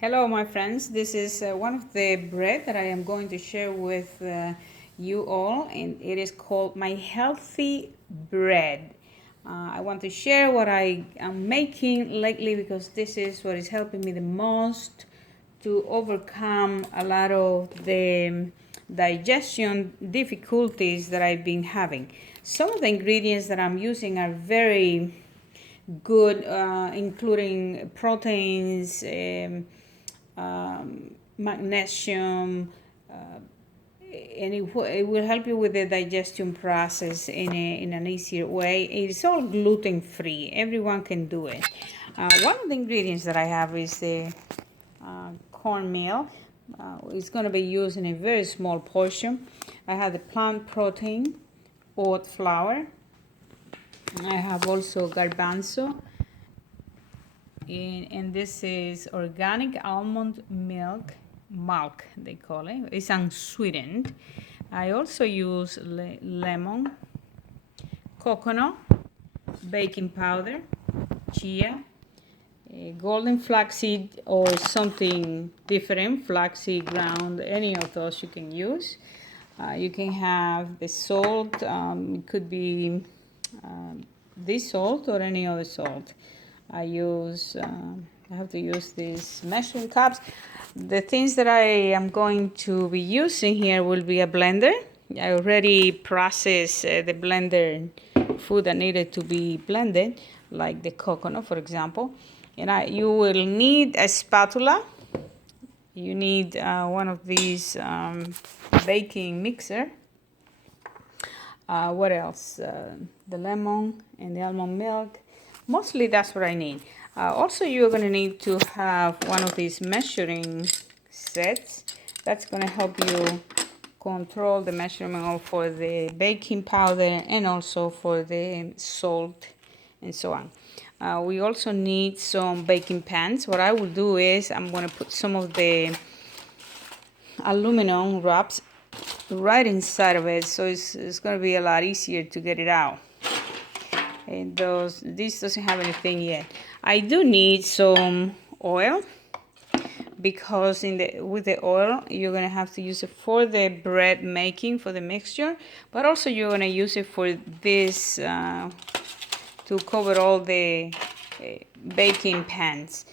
Hello my friends, this is one of the bread that I am going to share with you all, and it is called my healthy bread. I want to share what I am making lately because this is what is helping me the most to overcome a lot of the digestion difficulties that I've been having. Some of the ingredients that I'm using are very good, including proteins, magnesium, and it will help you with the digestion process in an easier way. It's all gluten free. Everyone can do it. One of the ingredients that I have is the cornmeal. It's going to be used in a very small portion. I have the plant protein, oat flour. I have also garbanzo, and this is organic almond milk they call it. It's unsweetened. I also use lemon, coconut, baking powder, chia, golden flaxseed or something different, flaxseed ground, any of those you can use. You can have the salt, it could be this salt or any other salt. I have to use these measuring cups. The things that I am going to be using here will be a blender. I already processed the blender food that needed to be blended, like the coconut, for example. And you will need a spatula. You need one of these baking mixer. What else? The lemon and the almond milk. Mostly that's what I need. Also, you're going to need to have one of these measuring sets. That's going to help you control the measurement for the baking powder and also for the salt and so on. We also need some baking pans. What I will do is I'm going to put some of the aluminum wraps right inside of it, so it's going to be a lot easier to get it out. And this doesn't have anything yet. I do need some oil because with the oil you're going to have to use it for the bread making, for the mixture, but also you're going to use it for this to cover all the baking pans.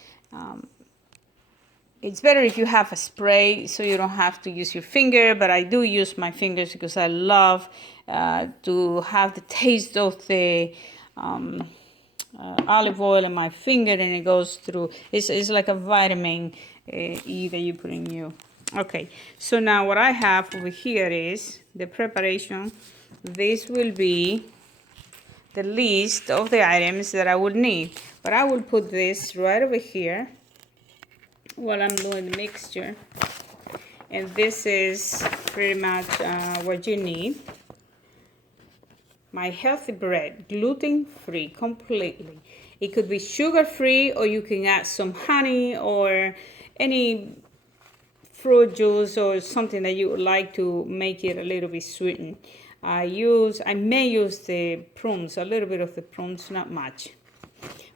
It's better if you have a spray so you don't have to use your finger, but I do use my fingers because I love to have the taste of the olive oil in my finger, and it goes through. It's like a vitamin E that you put in you. Okay, so now what I have over here is the preparation. This will be the list of the items that I would need, but I will put this right over here while I'm doing the mixture. And this is pretty much what you need. My healthy bread, gluten-free completely. It could be sugar-free, or you can add some honey or any fruit juice or something that you would like to make it a little bit sweetened. I may use the prunes, a little bit of the prunes, not much.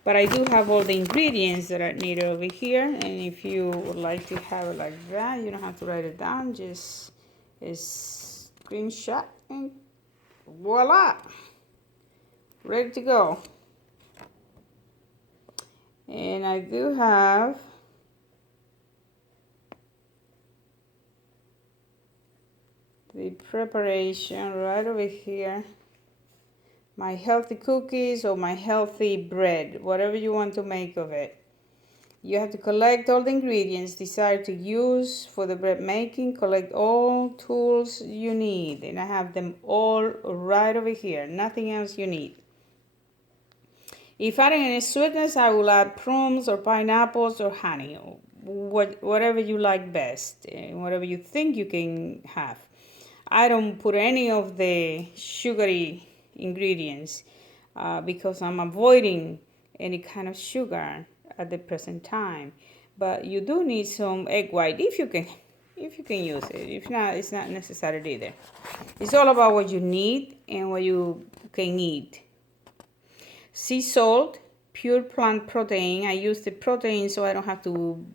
But I do have all the ingredients that are needed over here, and if you would like to have it like that, you don't have to write it down, just a screenshot and voila, ready to go. And I do have the preparation right over here. My healthy cookies or my healthy bread, whatever you want to make of it. You have to collect all the ingredients desired to use for the bread making. Collect all tools you need, and I have them all right over here. Nothing else you need. If adding any sweetness, I will add prunes or pineapples or honey, whatever you like best, whatever you think you can have. I don't put any of the sugary ingredients because I'm avoiding any kind of sugar at the present time. But you do need some egg white if you can use it. If not, it's not necessary either. It's all about what you need and what you can eat. Sea salt, pure plant protein. I use the protein so I don't have to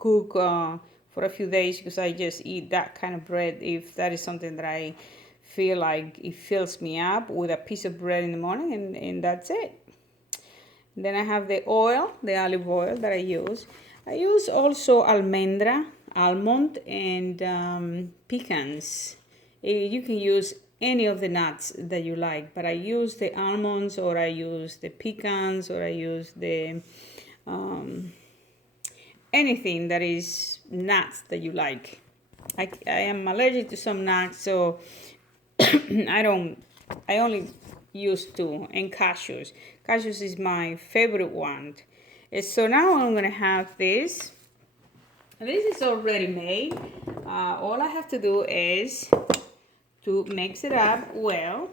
cook for a few days, because I just eat that kind of bread if that is something that I feel like it fills me up, with a piece of bread in the morning, and that's it. Then I have the oil, the olive oil that I use. I use also almond, and pecans. You can use any of the nuts that you like, but I use the almonds, or I use the pecans, or I use the anything that is nuts that you like. I am allergic to some nuts, so I only use two, and cashews. Cashews is my favorite one. So now I'm gonna have this. This is already made. All I have to do is to mix it up well,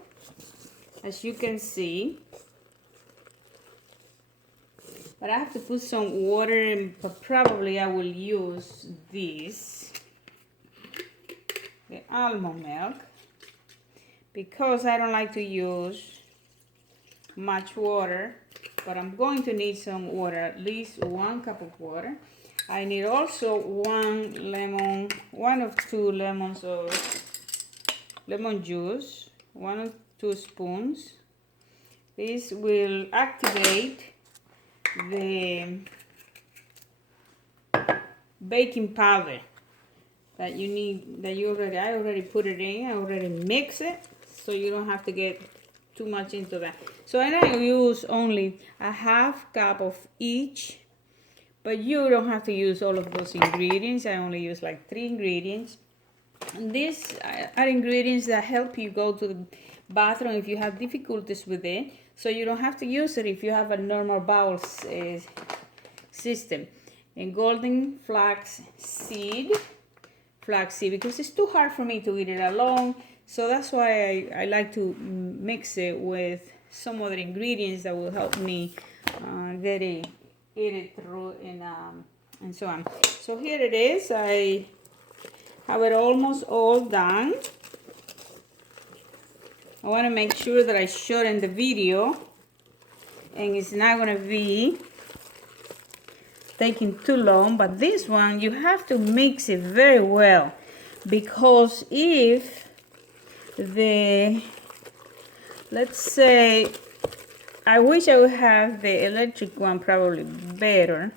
as you can see. But I have to put some water in, but probably I will use this, the almond milk, because I don't like to use much water, but I'm going to need some water, at least 1 cup of water. I need also 1 or 2 lemons of lemon juice, 1 or 2 spoons. This will activate the baking powder that you need, I already put it in. I already mix it, so you don't have to get too much into that. So I use only a 1/2 cup of each, but you don't have to use all of those ingredients. I only use like 3 ingredients. And these are ingredients that help you go to the bathroom if you have difficulties with it, so you don't have to use it if you have a normal bowel system. And golden flaxseed, because it's too hard for me to eat it alone, so that's why I like to mix it with some other ingredients that will help me eat it through, and so on. So here it is. I have it almost all done. I want to make sure that I show it in the video, and it's not going to be taking too long. But this one, you have to mix it very well, because if let's say, I wish I would have the electric one, probably better.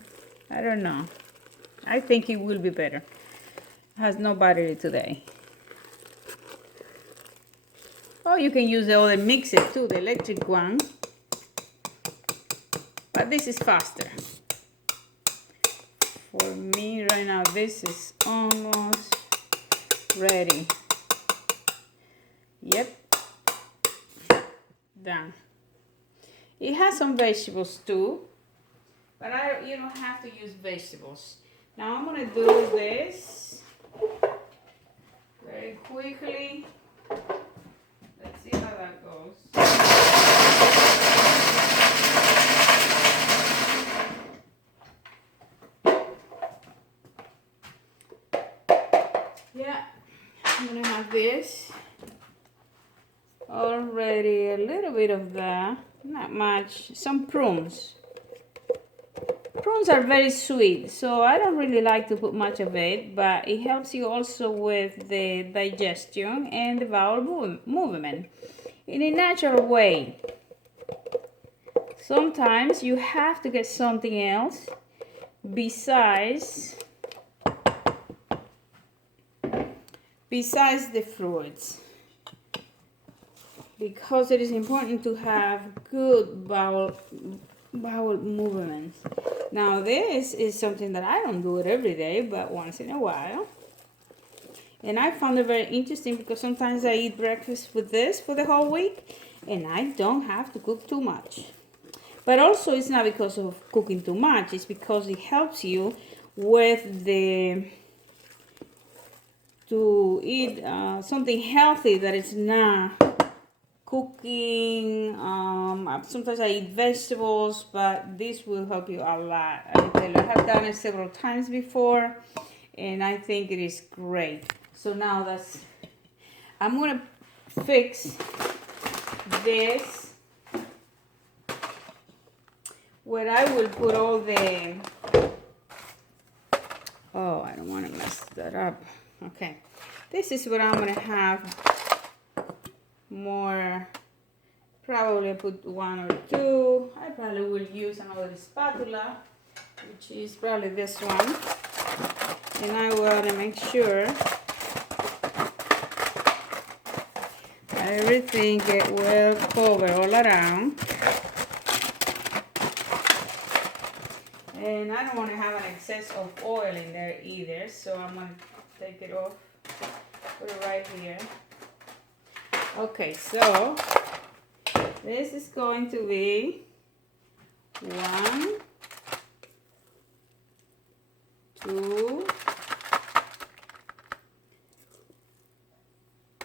I don't know. I think it will be better. It has no battery today. Or you can use the other mixer too, the electric one. But this is faster. For me right now, this is almost ready. Yep. Done. It has some vegetables too, but you don't have to use vegetables. Now I'm gonna do this very quickly. Let's see how that goes. Yeah, I'm gonna have this already, a little bit of that, not much, some prunes. Prunes are very sweet, so I don't really like to put much of it, but it helps you also with the digestion and the bowel movement in a natural way. Sometimes you have to get something else besides the fruits, because it is important to have good bowel movements. Now this is something that I don't do it every day, but once in a while. And I found it very interesting, because sometimes I eat breakfast with this for the whole week, and I don't have to cook too much. But also, it's not because of cooking too much, it's because it helps you with to eat something healthy that is not cooking. Sometimes I eat vegetables, but this will help you a lot. I have done it several times before, and I think it is great. So now I'm gonna fix this where I will put all the Oh, I don't want to mess that up. Okay, this is what I'm gonna have more. Probably put 1 or 2. I probably will use another spatula, which is probably this one. And I want to make sure everything get well covered all around. And I don't want to have an excess of oil in there either, so I'm going to take it off, put it right here. Okay, so this is going to be 1, 2,